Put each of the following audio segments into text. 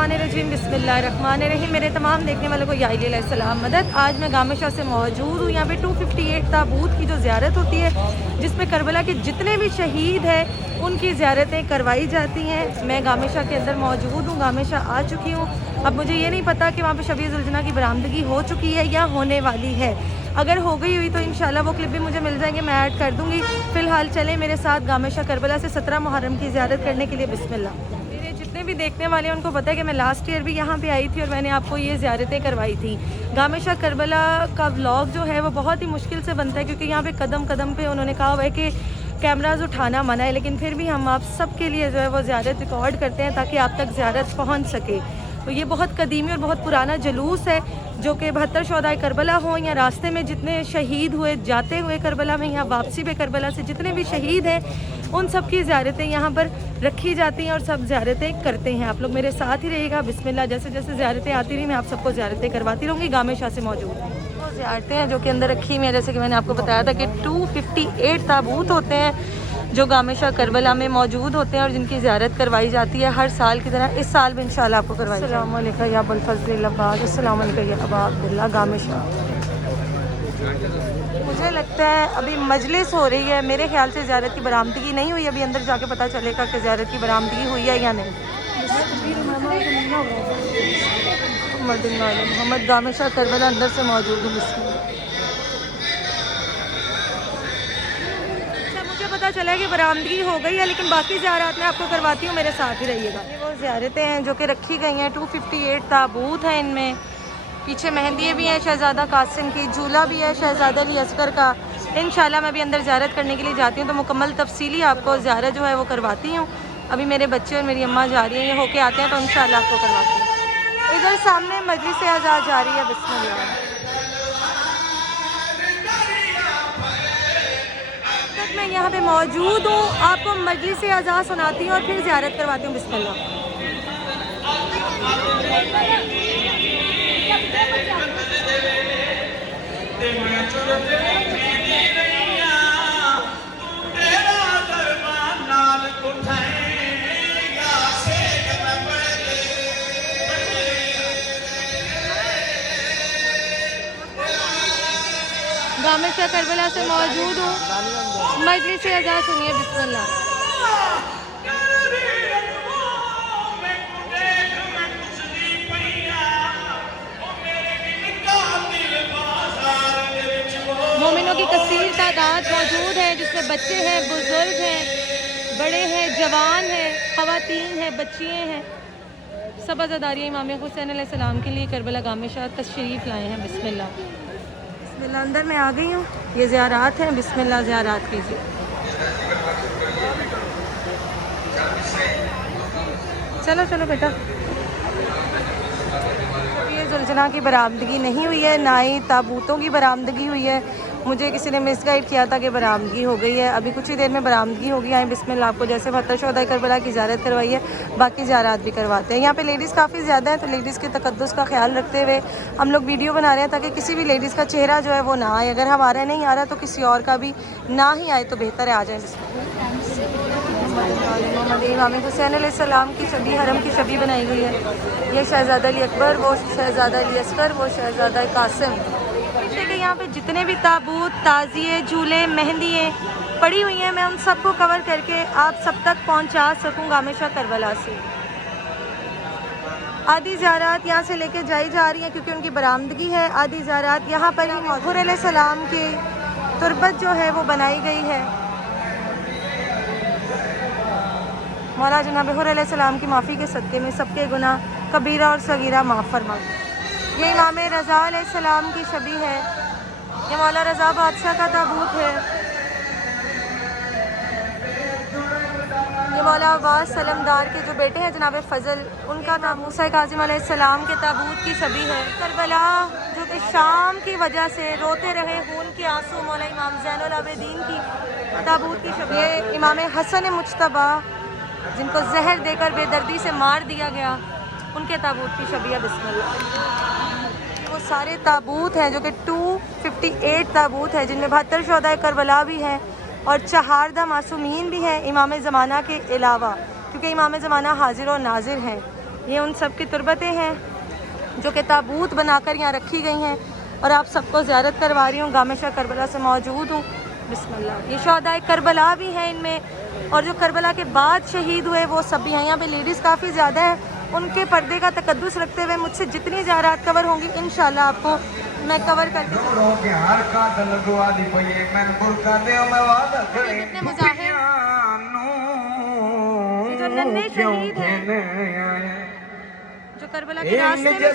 मिनश्शैतानिर्रजीम बिस्मिल्लाहिर्रहमानिर्रहीम। मेरे तमाम देखने वालों को या अलैहिस्सलाम मदद। आज मैं गामशा से मौजूद हूँ। यहाँ पे 258 ताबूत की जो ज़ियारत होती है, जिसमें करबला के जितने भी शहीद हैं उनकी ज़ियारतें करवाई जाती हैं। मैं गामशा के अंदर मौजूद हूँ, गामशा आ चुकी हूँ। अब मुझे ये नहीं पता कि वहाँ पे शबीह ज़ुलजना की बरामदगी हो चुकी है या होने वाली है। अगर हो गई हुई तो इंशाल्लाह वो क्लिप भी मुझे मिल जाएंगे, मैं ऐड कर दूँगी। फ़िलहाल चलें मेरे साथ गामशा करबला से 17 मुहर्रम की ज़ियारत करने के लिए। बिस्मिल्लाह। मेरे जितने भी देखने वाले हैं उनको पता है कि मैं लास्ट ईयर भी यहाँ पे आई थी और मैंने आपको ये ज़ियारतें करवाई थी। गामशा करबला का व्लॉग जो है वो बहुत ही मुश्किल से बनता है, क्योंकि यहाँ पे कदम कदम पे उन्होंने कहा हुआ है कि कैमराज उठाना मना है, लेकिन फिर भी हम आप सब के लिए जो है वो ज़ियारत रिकॉर्ड करते हैं ताकि आप तक ज़ियारत पहुँच सके। तो ये बहुत कदीमी और बहुत पुराना जुलूस है, जो कि 72 शोहदाए करबला हों या रास्ते में जितने शहीद हुए जाते हुए करबला में या वापसी पे करबला से जितने भी शहीद हैं उन सब की ज़ियारतें यहाँ पर रखी जाती हैं और सब ज़ियारतें करते हैं। आप लोग मेरे साथ ही रहिएगा। बिस्मिल्लाह। जैसे जैसे ज़ियारतें आती रही मैं आप सबको ज़ियारतें करवाती रहूँगी। गामशा से मौजूद हैं वो ज़ियारतें हैं जो कि अंदर रखी हुई हैं। जैसे कि मैंने आपको बताया था कि 258 ताबूत होते हैं जो गामशा करबला में मौजूद होते हैं और जिनकी ज़ियारत करवाई जाती है हर साल की तरह। इस साल भी इंशाल्लाह आपको करवाई जाएगी। अस्सलाम वालेकुम या अबुल फज़ल अब्बास, अस्सलाम वालेकुम या अबा अब्दुल्ला। गामशा मुझे लगता है अभी मजलिस हो रही है, मेरे ख्याल से ज़ियारत की बरामदगी नहीं हुई। अभी अंदर जाके पता चलेगा कि ज़ियारत की बरामदगी हुई है या नहीं। मोहम्मद गामशा करबला अंदर से मौजूद है। पता चला कि बरामदगी हो गई है, लेकिन बाकी ज़ियारत मैं आपको करवाती हूँ, मेरे साथ ही रहिएगा। ये वो ज़ियारतें हैं जो कि रखी गई हैं। 258 ताबूत हैं इनमें। पीछे मेहंदी भी है शहज़ादा कासिम की, झूला भी है शहज़ादा अली असगर का। इंशाल्लाह मैं भी अंदर ज़ियारत करने के लिए जाती हूँ तो मुकम्मल तफसीली आपको ज़ियारत जो है वो करवाती हूँ। अभी मेरे बच्चे और मेरी अम्मा जा रही हैं, ये होके आते हैं तो इंशाल्लाह आपको करवाती हूँ। इधर सामने मजलिस आज़ा जा रही है। बिस्मिल्लाह। मैं यहाँ पे मौजूद हूँ, आपको मजलिस आज़ा सुनाती हूँ और फिर ज़ियारत करवाती हूँ। बिस्मिल्लाह। गामशा करबला से मौजूद हूँ, मजलिस आज़ा सुनिए। बिस्मिल्लाह। मोमिनों की कसीर तादाद मौजूद है, जिसमें बच्चे हैं, बुजुर्ग हैं, बड़े हैं, जवान हैं, ख़वातीन हैं, बच्चियाँ हैं। सब अज़ादारियाँ इमाम हुसैन अलैहिस्सलाम के लिए करबला गामशा तशरीफ़ लाए हैं। बिस्मिल्लाह। बिस्मिल्लाह। अंदर मैं आ गई हूँ, ये ज़ियारत हैं। बिस्मिल्लाह ज़ियारत कीजिए। चलो चलो बेटा। शबीह ज़ुलजना की बरामदगी नहीं हुई है, ना ही ताबूतों की बरामदगी हुई है। मुझे किसी ने मिस गाइड किया था कि बरामदगी हो गई है। अभी कुछ ही देर में बरामदगी होगी। आए बिस्मिल्लाह। आपको जैसे 72 शोहदाए करबला की ज़ियारत करवाई है, बाकी ज़ियारत भी करवाते हैं। यहाँ पे लेडीज़ काफ़ी ज़्यादा है, तो लेडीज़ के तकद्दुस का ख्याल रखते हुए हम लोग वीडियो बना रहे हैं ताकि किसी भी लेडीज़ का चेहरा जो है वो ना आए। अगर हमारा नहीं आ रहा तो किसी और का भी ना ही आए तो बेहतर है आ जाए। इमाम हुसैन अलैहिस्सलाम की शबीह हरम की शबीह बनाई गई है। ये शहज़ादा अली अकबर, वो शहज़ादा अली असगर, वो शहज़ादा कासिम। पीछे के यहाँ पे जितने भी ताबूत, ताज़िए, झूले, मेहंदियाँ पड़ी हुई हैं, मैं उन सबको कवर करके आप सब तक पहुँचा सकूँ गामशा करबला से। आधी ज़ियारत यहाँ से लेके जाई जा रही हैं क्योंकि उनकी बरामदगी है। आधी ज़ियारत यहाँ पर ही हुज़ूर अलैहिस्सलाम की तुरबत जो है वो बनाई गई है। मौला जनाब हुज़ूर अलैहिस्सलाम की माफ़ी के सदक़े में सबके गुनाह कबीरा और सगीरा माफ़ फरमा। ये इमाम रज़ा अलैहिस्सलाम की शबीह है। ये मौला रज़ा बादशाह का ताबूत है। ये मौला अब्बास सलमदार के जो बेटे हैं जनाब फ़ज़ल, उनका ताबूत। मूसा काज़िम अलैहिस्सलाम के ताबूत की शबीह है। करबला जो कि शाम की वजह से रोते रहे खून के आंसू, मौला इमाम ज़ैनुल आबिदीन की ताबूत की शबीह है। इमाम हसन मुज्तबा जिनको जहर देकर बेदर्दी से मार दिया गया, उनके ताबूत की शबीह। बिस्मिल्लाह। वो सारे ताबूत हैं जो कि 258 ताबूत है, जिनमें 72 शोहदाए करबला भी हैं और 4 मासूमीन भी हैं इमाम ज़माना के अलावा, क्योंकि इमाम ज़माना हाजिर और नाजिर हैं। ये उन सब की तुरबतें हैं जो कि ताबूत बनाकर यहाँ रखी गई हैं और आप सबको ज़ियारत करवा रही हूँ। गामिशा करबला से मौजूद हूँ। बिस्मिल्लाह। ये शहदाए करबला भी हैं इनमें, और जो करबला के बाद शहीद हुए वो सब भी हैं। यहाँ पे लेडीज़ काफ़ी ज़्यादा है, उनके पर्दे का तकद्दुस रखते हुए मुझसे जितनी ज़ियारत कवर होंगी इंशाल्लाह आपको मैं कवर करके जितने मुजाहिर जो नन्हे शहीद हैं जो करबला के रास्ते में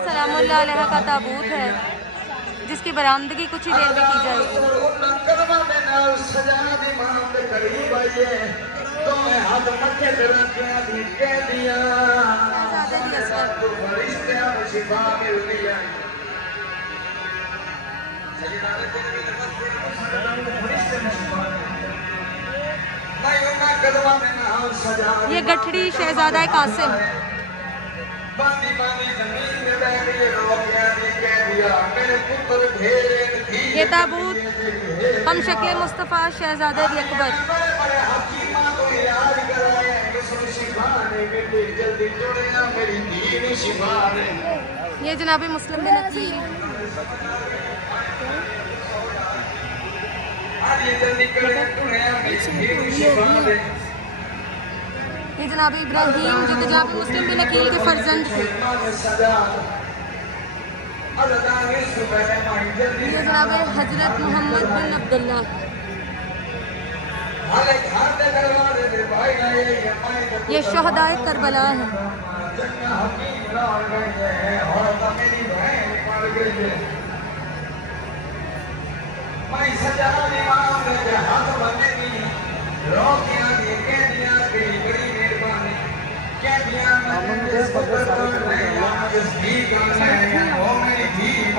सलामुल्लाह अलैहा का ताबूत है जिसकी बरामदगी कुछ ही देर में की जाएगी। ये गठड़ी शहजादा कासिम। ये ताबूत हम शक्ल मुस्तफ़ा शहजादा अकबर। ये जनाब मुस्लिम बिन अकील। ये जनाब इब्राहीम जो कि जनाब मुस्लिम बिन अकील के फर्जंद थे। ये जनाब हजरत मोहम्मद बिन अब्दुल्ला। ये शहदाए करबला है।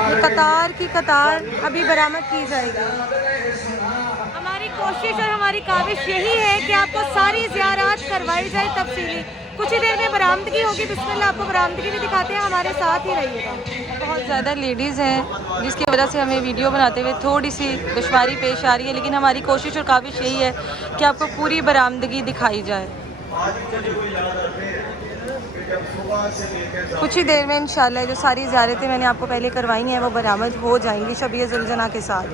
ये कतार की कतार अभी बरामद की जाएगी। हमारी कोशिश और हमारी काविश यही है कि आपको सारी ज़ियारत करवाई जाए तफसीली। कुछ ही देर में बरामदगी होगी, बिस्मिल्लाह आपको बरामदगी भी दिखाते हैं, हमारे साथ ही रहिएगा। बहुत ज़्यादा लेडीज़ हैं जिसकी वजह से हमें वीडियो बनाते हुए थोड़ी सी दुश्वारी पेश आ रही है, लेकिन हमारी कोशिश और काविश यही है कि आपको पूरी बरामदगी दिखाई जाए। कुछ ही देर में इंशाल्लाह जो सारी ज़ियारतें मैंने आपको पहले करवाई हैं वो बरामद हो जाएंगी शबीह ज़ुलजना के साथ।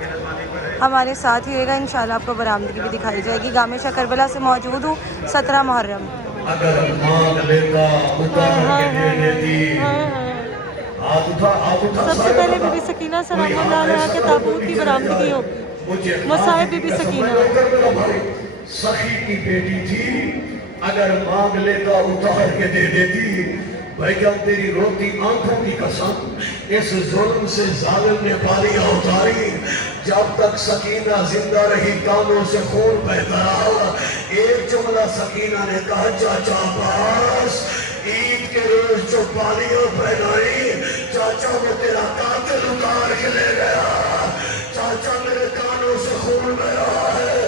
हमारे साथ ही रहेगा, इंशाल्लाह आपको बरामदगी भी दिखाई जाएगी। गामिशा करबला से मौजूद हूँ 17 मुहर्रम। अगर मांग लेता सबसे पहले बीबी सकीना सलामुल्लाह अलैहा के ताबूत की बरामदगी होगी। मसाहिब बीबी सकीना सखी की बेटी थी, अगर मांग लेता उतार के दे देती। भाई क्या तेरी रोती आंखों की कसम, इस जुल्म से जालिम ने बालियां उतारी। जब तक सकीना जिंदा रही कानों से खून बहता रहा। एक जुमला सकीना ने कहा, चाचा अब्बास ईद के रोज जो बालियां पहनाई, चाचा वो तेरा कातिल उतार के ले गया। चाचा मेरे कानों से खून बह रहा है,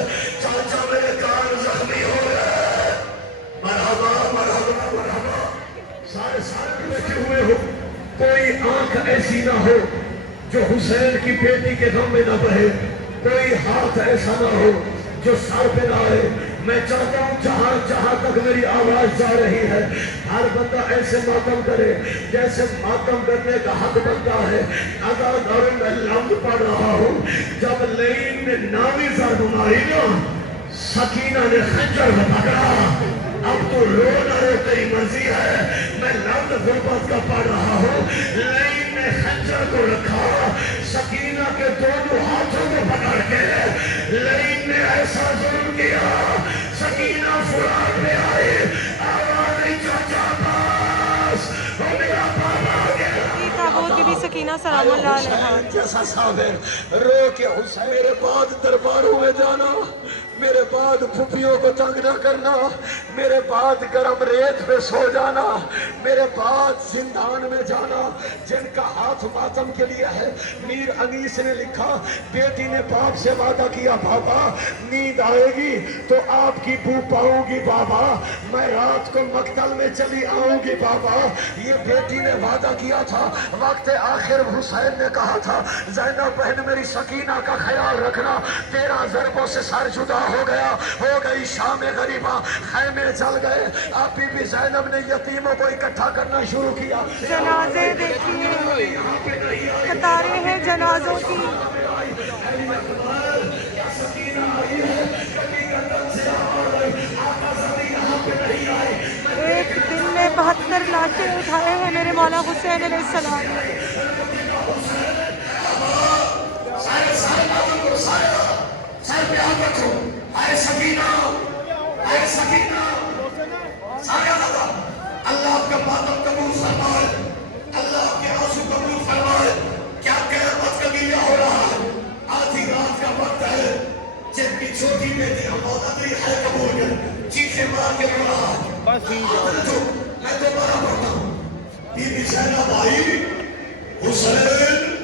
चाचा मेरे कान जख्मी हो गए। मरहबा मरहबा मरहबा। सारे सारे बैठे हुए हो, कोई आंख ऐसी ना हो जो हुसैन की बेटी के गम में न बहे, कोई हाथ ऐसा ना हो जो सर पे ना आए। मैं चाहता हूँ जहाँ जहाँ तक मेरी आवाज जा रही है, हर बंदा ऐसे मातम करे जैसे मातम करने का हक बनता है। अदादारों में लम्ब पढ़ रहा हूँ, जब लेन ने नामी जर्ब मारी ना, सकीना ने खंजर में पकड़ा। अब तो रो न रो तेरी मर्जी है। मैं लफ्ज गुर्बत का पढ़ रहा हूँ, लेन ने खंजर को रखा, सकीना के दोनों हाथों को पकड़ के लेन ने ऐसा जुल्म किया। सकीना फुरार में आए, आवाज नहीं चाचा अब्बास, ओ मेरा बाबा आ गया। बीबी सकीना सलामुल्लाह अलैहा जैसा साबिर रो के हुसैन, मेरे बाद दरबारों में जाना, मेरे बाद फुफियों को तंग न करना, मेरे बाद गरम रेत पे सो जाना, मेरे बाद जिंदान में जाना। जिनका हाथ मातम के लिए है, मीर अनीस ने लिखा, बेटी ने बाप से वादा किया, बाबा नींद आएगी तो आपकी बू पाऊंगी बाबा, मैं रात को मक्तल में चली आऊंगी बाबा। ये बेटी ने वादा किया था, वक्त आखिर صرف حسین نے کہا تھا زینب بہن میری سکینہ کا خیال رکھنا، 13 ضربوں سے سر جدا ہو گیا، ہو گئی شام غریبہ، خیمے جل گئے۔ اب بی بی زینب نے یتیموں کو اکٹھا کرنا شروع کیا۔ جنازے دیکھیے، قطاریں ہیں جنازوں کی۔ ایک دن میں 72 لاشیں اٹھائے ہیں میرے مولا حسین علیہ السلام۔ سر پہ ہاتھ رکھو، اے سکینہ، اے سکینہ، سارے اللہ آپ کا ماتم قبول فرمائے، اللہ آپ کے آنسو قبول فرمائے۔ کیا قیامت کا گیلہ ہو رہا ہے، آدھی رات کا وقت ہے، جن کی چھوٹی بیٹی ابوذری ہے قبول کر، چیخے مار کے رو رہا ہے۔ میں دوبارہ پڑھتا ہوں، بی بی زینب آئی، حسین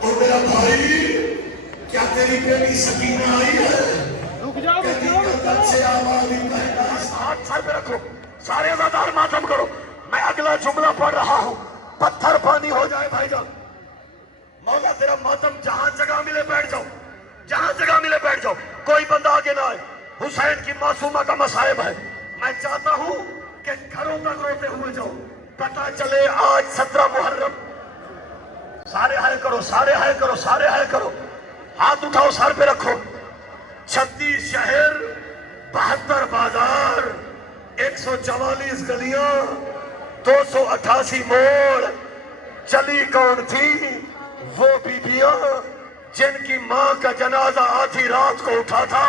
اور میرا بھائی، کیا تیری بیٹی سکینہ آئی ہے؟ ہاتھ سر پہ رکھو، سارے ازادار ماتم کرو۔ میں اگلا جملہ پڑھ رہا ہوں، پتھر پانی ہو جائے بھائی جان۔ مولا تیرا ماتم جہاں جگہ ملے بیٹھ جاؤ، جہاں جگہ ملے بیٹھ جاؤ، کوئی بندہ آگے نہ آئے۔ حسین کی معصومہ کا مصائب ہے، میں چاہتا ہوں کہ گھروں تک روتے ہوئے جاؤ، پتہ چلے آج 17 محرم۔ سارے ہائے کرو، سارے ہائے کرو، سارے ہائے کرو، ہاتھ اٹھاؤ سر پہ رکھو۔ 36 شہر، 72 بازار، 144 گلیاں، 288 موڑ، چلی کون تھی؟ وہ بیبیاں جن کی ماں کا جنازہ آدھی رات کو اٹھا تھا۔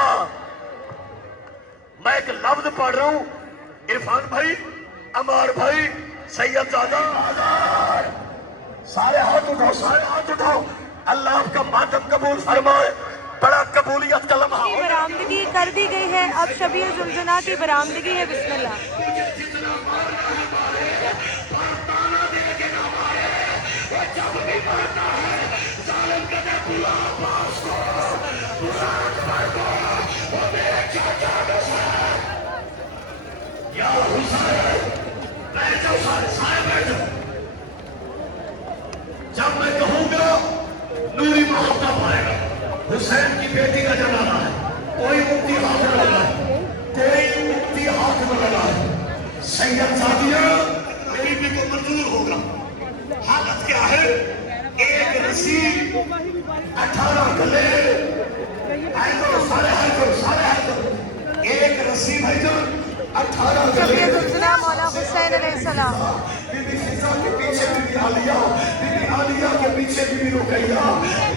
میں ایک لفظ پڑھ رہا ہوں، عرفان بھائی، عمار بھائی، سید زادہ، سارے ہاتھ اٹھاؤ، سارے ہاتھ اٹھاؤ۔ اللہ آپ کا ماتم قبول فرمائے، بڑا قبولیت کا لمحہ کی برآمدگی کر دی گئی ہے، اب شبیہ زلزلہ کی برآمدگی ہے۔ بسم اللہ۔ جب میں کہوں گا نوری محتب آئے گا، حسین کی بیٹی کا جنازہ ہے، کوئی مفتی ہاتھ نہ لگائے، کوئی مفتی ہاتھ نہ لگائے۔ سید زادیہ میری بھی کو منظور ہوگا۔ حالت کیا ہے؟ ایک رسی، 18 گلے، آئے کرو سارے، آئے کرو سارے، آئے کرو۔ ایک رسی بھائی جان، 18 گلے۔ شبیہ زلزلہ مولا حسین علیہ السلام۔ بی بی فضا کے پیچھے بی بی عالیہ، بی بی عالیہ کے پیچھے بی بی رقیہ،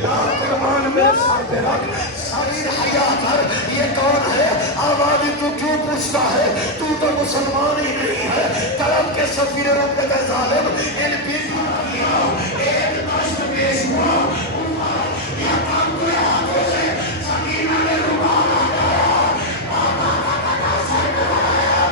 لاکھ قربان میرے سر پہ رکھ، ساری حیات ہے۔ یہ کون ہے؟ آبادی تو کیوں پوچھتا ہے؟ تو مسلمان ہی نہیں ہے۔ طلب کے سفیر رب کا ظالم، ان بیٹیوں کا ایک دشت پیش ہوا، یہ کام کوئی ہاتھوں سے سکینہ نے ربانا گیا، بابا کا سر پہ بنایا،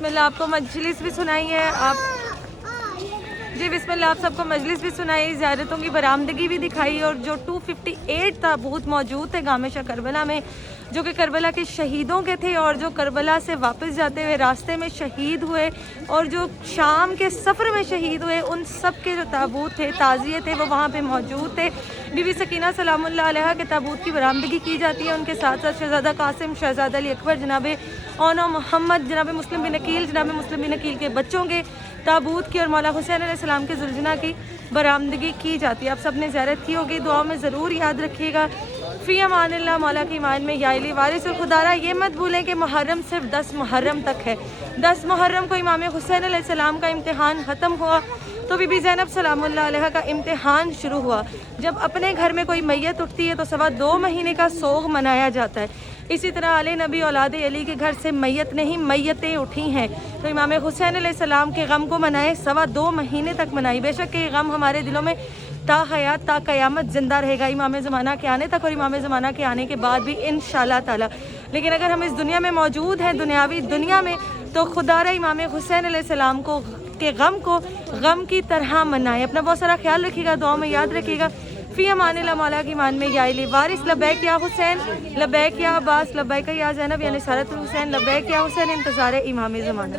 बिस्मिल्लाह, आपको मजलिस भी सुनाई है आप जी बिस्मिल्लाह, आप सबको मजलिस भी सुनाई, ज़ियारतों की बरामदगी भी दिखाई और जो 258 ताबूत मौजूद थे गामिशा करबला में, जो कि करबला के शहीदों के थे और जो करबला से वापस जाते हुए रास्ते में शहीद हुए और जो शाम के सफ़र में शहीद हुए, उन सब के जो ताबूत थे, ताज़िए थे, वो वहाँ पे मौजूद थे। बीबी सकीना सलामुल्लाह अलैहा के ताबूत की बरामदगी की जाती है। उनके साथ साथ शहज़ादा कासिम, शहज़ादा अली अकबर, जनाब ओनो मोहम्मद, जनाब मुस्लिम बिन अकील, जनाब मुस्लिम बिन अकील के बच्चों के ताबूत की और मौला हुसैन अलैहिस्सलाम के जुलजना की बरामदगी की जाती है। आप सब ने ज़ियारत की होगी, दुआ में ज़रूर याद रखिएगा। फ़ी अमानिल्लाह, मौला की ईमान में या इली वारिस। और खुदारा ये मत भूलें कि मुहर्रम सिर्फ 10 मुहर्रम तक है। 10 मुहर्रम को इमाम हुसैन अलैहिस्सलाम का इम्तिहान ख़त्म हुआ तो बीबी ज़ैनब सलामुल्लाह अलैहा का इम्तिहान शुरू हुआ। जब अपने घर में कोई मैयत उठती है तो 2.25 महीने का सोग मनाया जाता है। इसी तरह आले नबी औलाद अली के घर से मैयत नहीं, मैयतें उठी हैं, तो इमाम हुसैन अलैहिस्सलाम के गम को मनाए 2.25 महीने तक मनाई। बेशक ये गम हमारे दिलों में ता हयात, ता क़यामत ज़िंदा रहेगा, इमाम ज़माना के आने तक और इमाम ज़माना के आने के बाद भी इंशाअल्लाह ताला। लेकिन अगर हम इस दुनिया में मौजूद हैं, दुनियावी दुनिया में, तो खुदारा इमाम हुसैन अलैहिस्सलाम को के गम को गम की तरह मनाएं। अपना बहुत सारा ख्याल रखिएगा, दुआ में याद रखिएगा। फ़ी अमानिल्लाह, मौला की ईमान में या इली वारिस। लबैक या हुसैन, लबैक या अब्बास, लबैक या ज़ैनब यानी सारत हुसैन, लबैक या हुसैन, इंतज़ार इमाम ज़माना।